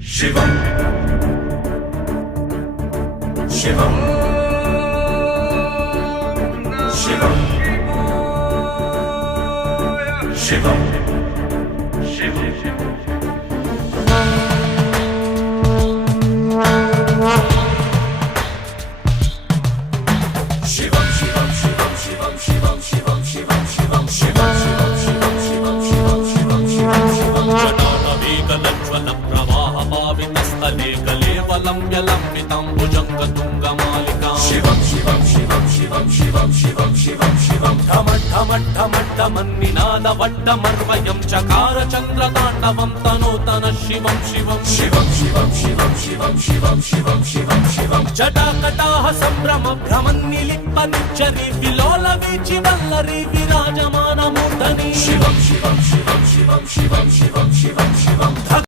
शिवम शिवम शिवम शिवम वड्डमर्वयं चकार चन्द्रताण्डवं तनोतन शिवं शिवं शिवं शिवं शिवं शिवं शिवं शिवं शिवं शिवं जटाकटाः सम्भ्रम भ्रमन्निलिप्पनिच्चरि विलोल वीचि वल्लरी विराजमानमूर्धनि शिवं शिवं शिवं शिवं शिवं शिवं शिवं शिवं